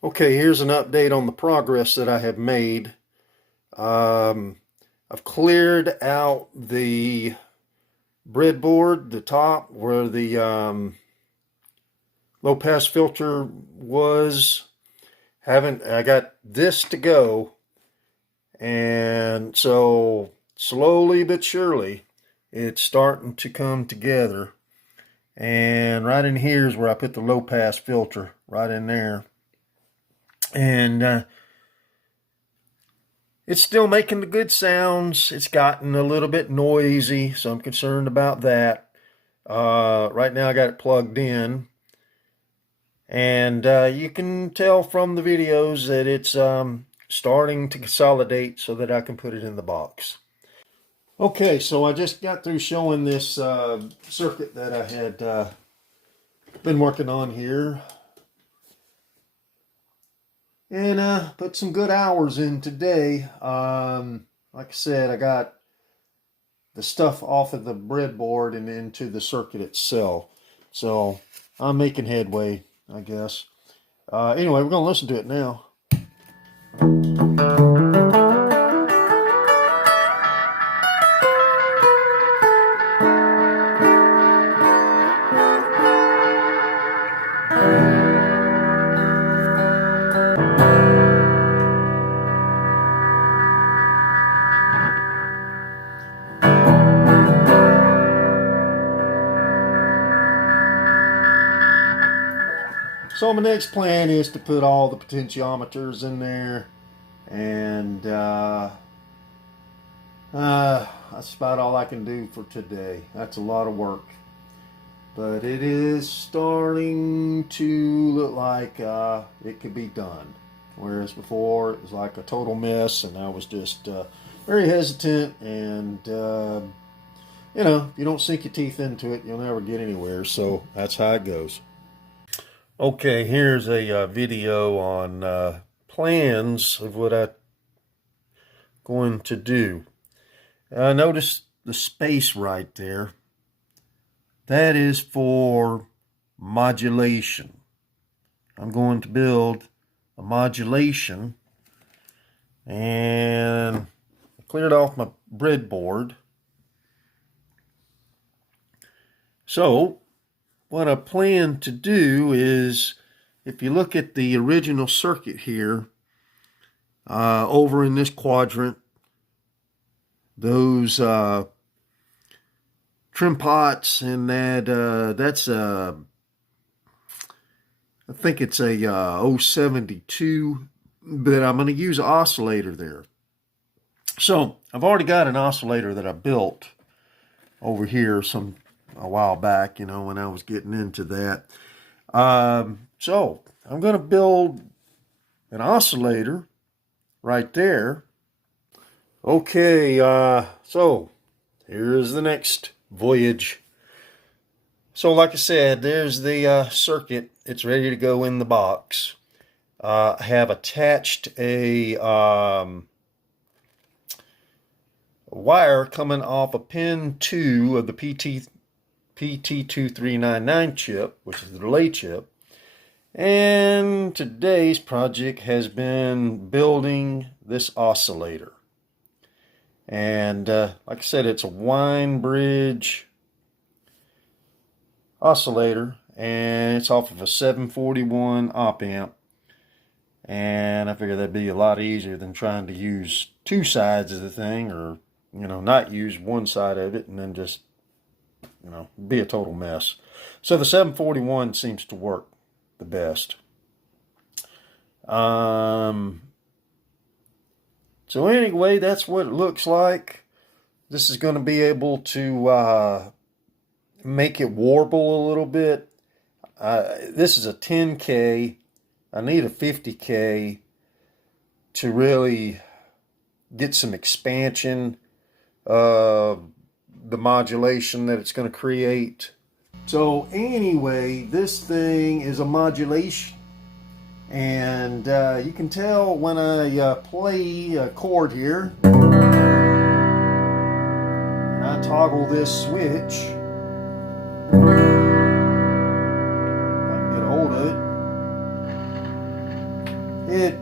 Okay, here's an update on the progress that I have made. I've cleared out the breadboard, the top where the low pass filter was. I got this to go, and so slowly but surely it's starting to come together. And right in here is where I put the low pass filter, right in there. And it's still making the good sounds. It's gotten a little bit noisy, so I'm concerned about that. Right now I got it plugged in, and you can tell from the videos that it's starting to consolidate so that I can put it in the box. Okay, so I just got through showing this circuit that I had been working on here, and put some good hours in today. Like I said, I got the stuff off of the breadboard and into the circuit itself. So I'm making headway, I guess. Anyway, we're going to listen to it now. So my next plan is to put all the potentiometers in there, and that's about all I can do for today. That's a lot of work, but it is starting to look like it could be done. Whereas before it was like a total mess, and I was just very hesitant. And if you don't sink your teeth into it, you'll never get anywhere. So that's how it goes. Okay, here's a video on plans of what I'm going to do. Notice the space right there. That is for modulation. I'm going to build a modulation, and I cleared off my breadboard. So what I plan to do is, if you look at the original circuit here, over in this quadrant, those trim pots and that's I think it's a 072, but I'm going to use an oscillator there. So I've already got an oscillator that I built over here a while back, when I was getting into that. So I'm going to build an oscillator right there. Okay, so here's the next voyage. So like I said, there's the circuit. It's ready to go in the box. I have attached a wire coming off of pin 2 of the PT2399 chip, which is the delay chip. And today's project has been building this oscillator. And like I said, it's a wine bridge oscillator, and it's off of a 741 op amp. And I figured that'd be a lot easier than trying to use two sides of the thing, or not use one side of it and then just be a total mess. So the 741 seems to work the best. So anyway, that's what it looks like. This is going to be able to make it warble a little bit. This is a 10K. I need a 50K to really get some expansion of the modulation that it's going to create. So anyway, this thing is a modulation. And you can tell when I play a chord here, and I toggle this switch, if I can get a hold of it, it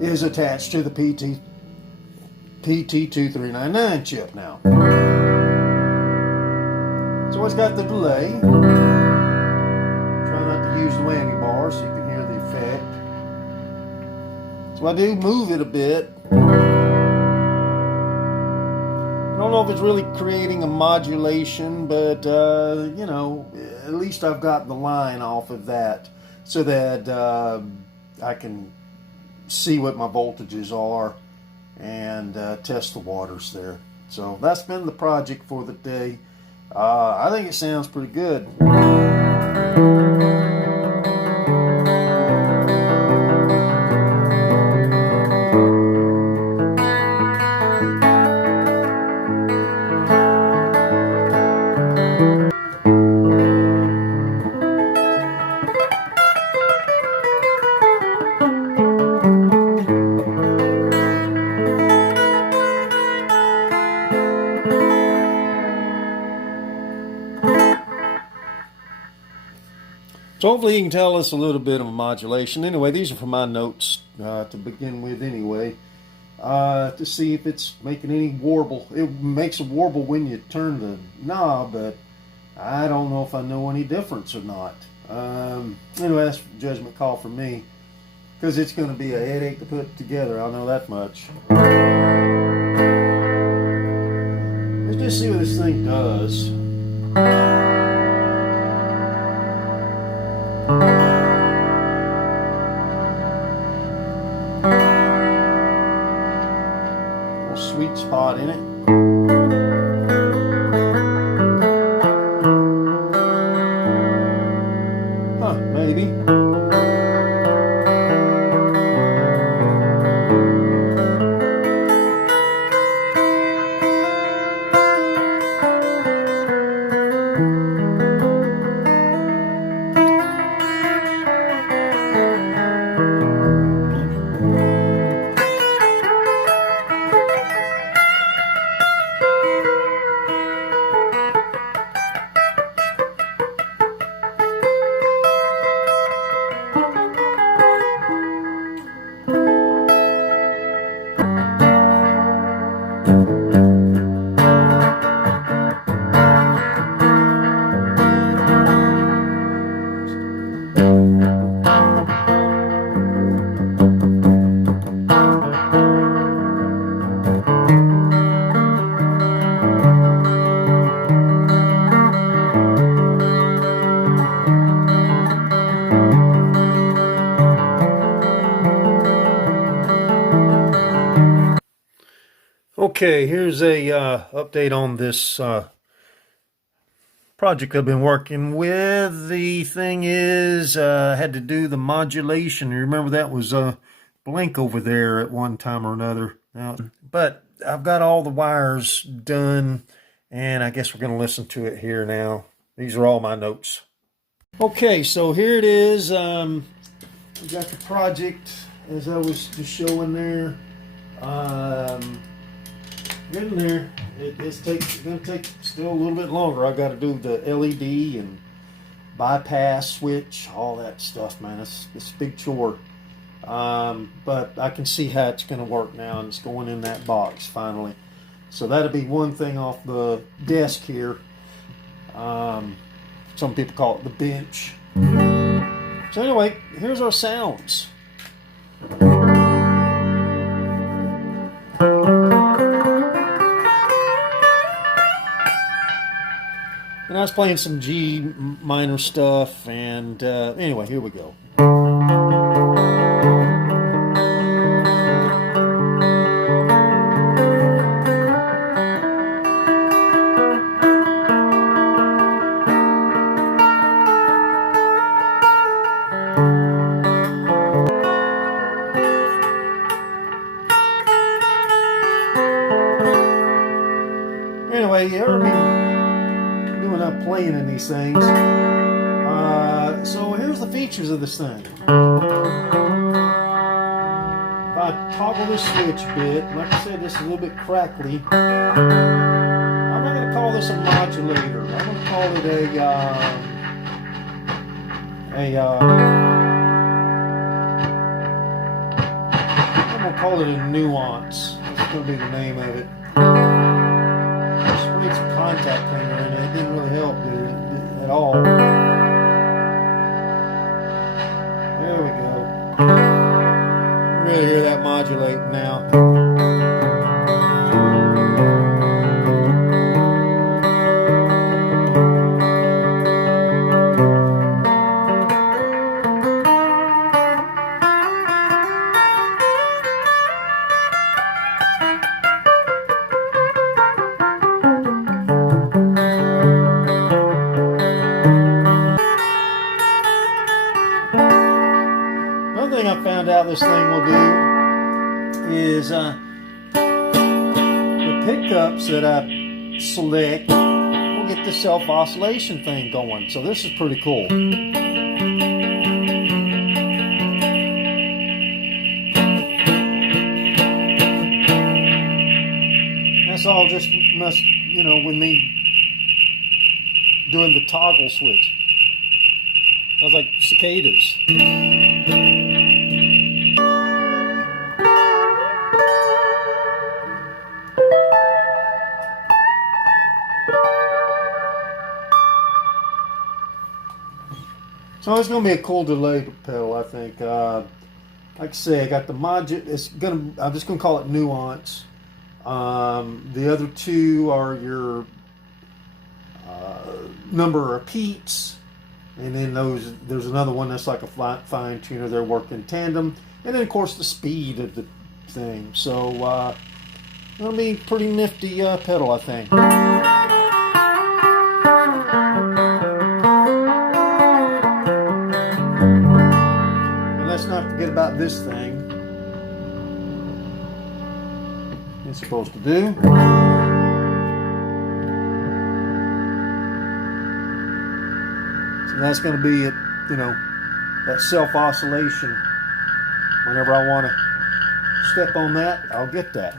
is attached to the PT2399 chip now. So it's got the delay. Try not to use the whammy bar so you can hear the effect. So I do move it a bit. I don't know if it's really creating a modulation, but you know, at least I've got the line off of that so that I can see what my voltages are and test the waters there. So that's been the project for the day. I think it sounds pretty good. So hopefully you can tell us a little bit of a modulation. Anyway, these are from my notes to begin with anyway. To see if it's making any warble. It makes a warble when you turn the knob, but I don't know if I know any difference or not. Anyway, that's a judgment call for me, because it's going to be a headache to put together, I know that much. Let's just see what this thing does. Sweet spot in it. Huh, maybe. Okay, here's a update on this project I've been working with. The thing is, I had to do the modulation. You remember that was blank over there at one time or another. But I've got all the wires done, and I guess we're going to listen to it here now. These are all my notes. Okay, so here it is. We got the project as I was just showing there. Getting there. It's going to take still a little bit longer. I got to do the LED and bypass switch, all that stuff, man. It's a big chore. But I can see how it's going to work now, and it's going in that box finally. So that'll be one thing off the desk here. Some people call it the bench. So anyway, here's our sounds. And I was playing some G minor stuff, and anyway, here we go. Anyway, you heard me doing up playing in these things. So here's the features of this thing. If I toggle this switch a bit, like I said, this is a little bit crackly. I'm not going to call this a modulator. I'm going to call it call it a nuance. That's going to be the name of it. I sprayed some contact cleaner in it. It didn't really help, dude, at all. There we go. You really hear that modulating now. Another thing I found out this thing will do is the pickups that I select will get the self-oscillation thing going. So this is pretty cool. That's all just must, you know, with me doing the toggle switch. Sounds like cicadas. So it's going to be a cool delay pedal, I think. Like I say, I got the modulate. I'm just going to call it nuance. The other two are your number of repeats, and then there's another one that's like a fine tuner. They work in tandem, and then of course the speed of the thing. So it'll be a pretty nifty pedal, I think. And let's not forget about this thing. It's supposed to do. So that's going to be it, you know, that self-oscillation. Whenever I want to step on that, I'll get that.